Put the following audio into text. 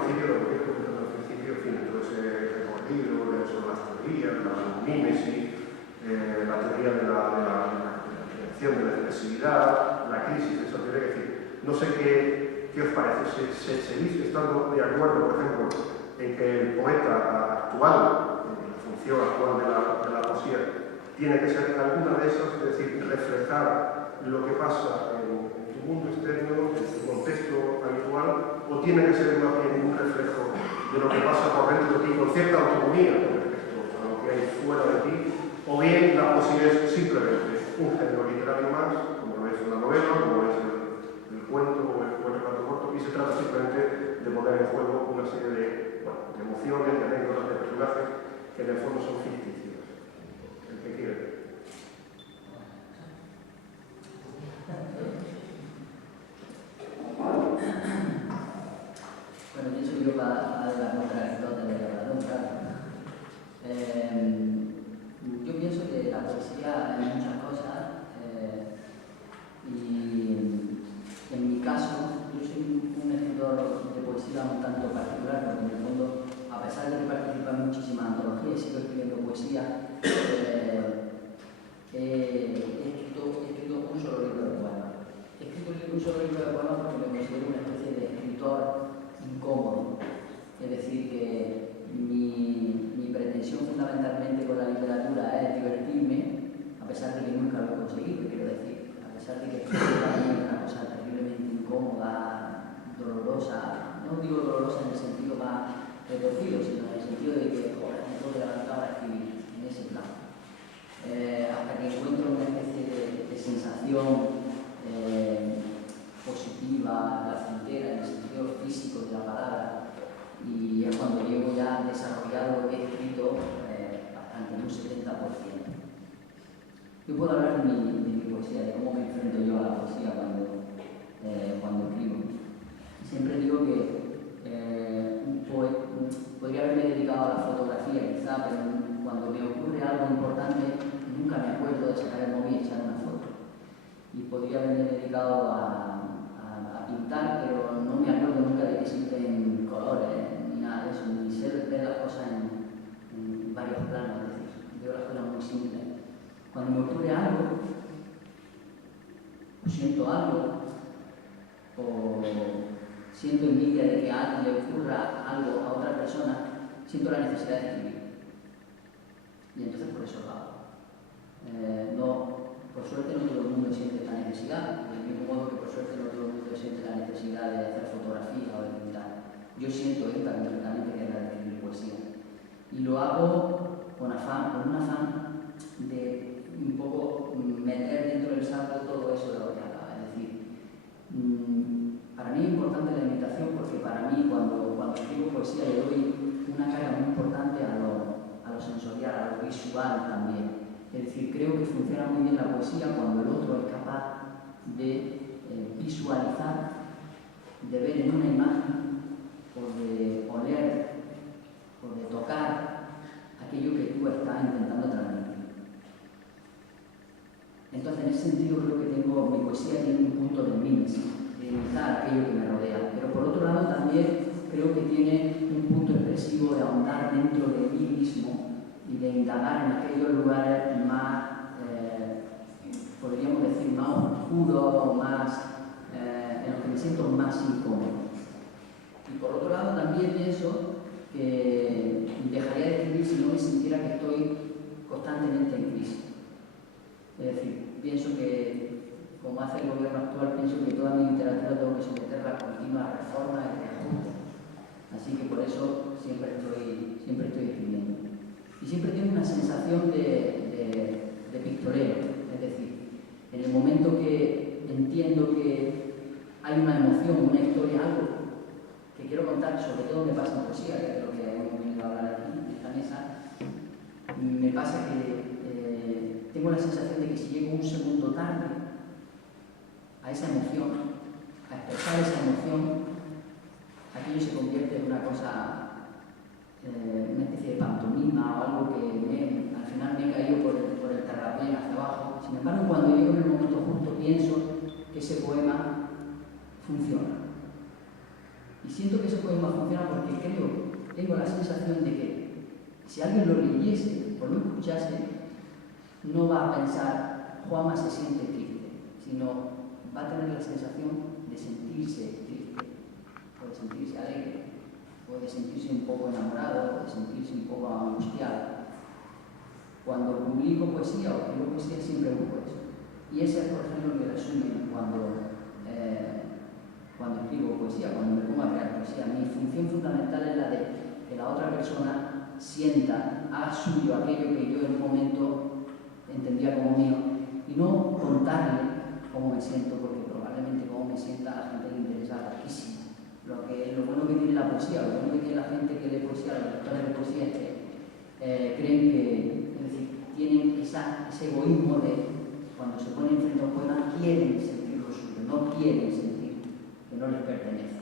principio, lo que he comentado al principio, en fin, todo ese recorrido sobre las teorías, la mímesis, la teoría de la creación de la expresividad, la crisis de esa teoría, es decir, no sé qué os parece, ¿seguís estando de acuerdo, por ejemplo, en que el poeta actual, en la función actual de la poesía, tiene que ser alguna de esas, es decir, reflejar lo que pasa en tu mundo externo, en tu contexto habitual, o tiene que ser más bien un reflejo de lo que pasa por dentro de ti, con cierta autonomía con respecto a lo que hay fuera de ti, o bien la poesía es simplemente un género literario más, como lo es una novela, como es el cuento o el relato corto, y se trata simplemente de poner en juego una serie de emociones, de anécdotas, de personajes que en el fondo son ficticios. El que quiere. Bueno, pienso que yo para la contra Aristóteles de Platón, yo pienso que la poesía hay muchas cosas y en mi caso yo soy un escritor de poesía un tanto particular porque en el fondo, a pesar de que participo en muchísimas antologías y sigo escribiendo poesía, he escrito un solo libro de poemas. He escrito un solo libro de poemas porque me considero una especie de escritor incómodo. Es decir, que mi pretensión fundamentalmente con la literatura es divertirme, a pesar de que nunca lo he conseguido, quiero decir, a pesar de que escribir también es una cosa terriblemente incómoda, dolorosa, no digo dolorosa en el sentido más retorcido, sino en el sentido de que, joder, no puedo levantar a escribir en ese plan. Hasta que encuentro una especie de sensación positiva, placentera, en el sentido físico de la palabra, y es cuando llevo ya desarrollado lo que he escrito bastante, en un 70%. Yo puedo hablar de mi poesía, de cómo me enfrento yo a la poesía cuando escribo. Siempre digo que podría haberme dedicado a la fotografía quizá, pero cuando me ocurre algo importante nunca me acuerdo de sacar el móvil y echar una foto. Y podría haberme dedicado a pintar, pero no me acuerdo nunca de que existen colores ni nada de eso, ni sé ver las cosas en varios planos, es decir, veo las cosas muy simples. Cuando me ocurre algo, o siento algo, o siento envidia de que a alguien le ocurra algo a otra persona, siento la necesidad de escribir. Y entonces por eso lo hago. Por suerte no todo el mundo siente esta necesidad, del mismo modo que por suerte no todo el mundo siente la necesidad de hacer fotografía o de pintar. Yo siento esta concretamente, que es la de escribir poesía. Y lo hago con un afán de un poco meter dentro del saco todo eso de lo que haga. Es decir, para mí es importante la imitación porque para mí cuando escribo poesía le doy una carga muy importante a lo sensorial, a lo visual también. Es decir, creo que funciona muy bien la poesía cuando el otro es capaz de visualizar, de ver en una imagen, o de oler, o de tocar aquello que tú estás intentando transmitir. Entonces, en ese sentido, creo que mi poesía tiene un punto de mimesis, de imitar aquello que me rodea. Pero por otro lado, también creo que tiene un punto expresivo de ahondar dentro de mí mismo y de indagar en aquellos lugares más, podríamos decir, más oscuros, más, en los que me siento más incómodo. Y por otro lado también pienso que dejaría de escribir si no me sintiera que estoy constantemente en crisis. Es decir, pienso que, como hace el gobierno actual, pienso que toda mi literatura tengo que someterla a continuas reformas y reajustes. Así que por eso siempre estoy escribiendo. Y siempre tengo una sensación de pictoreo, es decir, en el momento que entiendo que hay una emoción, una historia, algo que quiero contar, sobre todo me pasa en poesía, que es lo que hemos venido a hablar aquí, en esta mesa, me pasa que tengo la sensación de que si llego un segundo tarde a esa emoción, a expresar esa emoción, aquello se convierte en una cosa, una especie de pantomima o algo que al final me he caído por el terraplén hacia abajo. Sin embargo, cuando llego en el momento justo, pienso que ese poema funciona. Y Y siento que ese poema funciona porque tengo la sensación de que si alguien lo leyese o lo escuchase, no va a pensar Juanma se siente triste, sino va a tener la sensación de sentirse triste, o de sentirse alegre, o de sentirse un poco enamorado, o de sentirse un poco angustiado. Cuando publico poesía o escribo poesía siempre busco eso. Y ese es, por ejemplo, mi resumen cuando escribo poesía, cuando me pongo a crear poesía. Mi función fundamental es la de que la otra persona sienta, haga suyo aquello que yo en un momento entendía como mío, y no contarle cómo me siento, porque probablemente cómo me sienta a la gente le interesa poquísimo. Lo bueno que tiene la poesía, lo bueno que tiene la gente que lee poesía, los lectores de poesía, es que creen que, es decir, tienen ese egoísmo de cuando se ponen frente a un poema quieren sentir lo suyo, no quieren sentir que no les pertenece.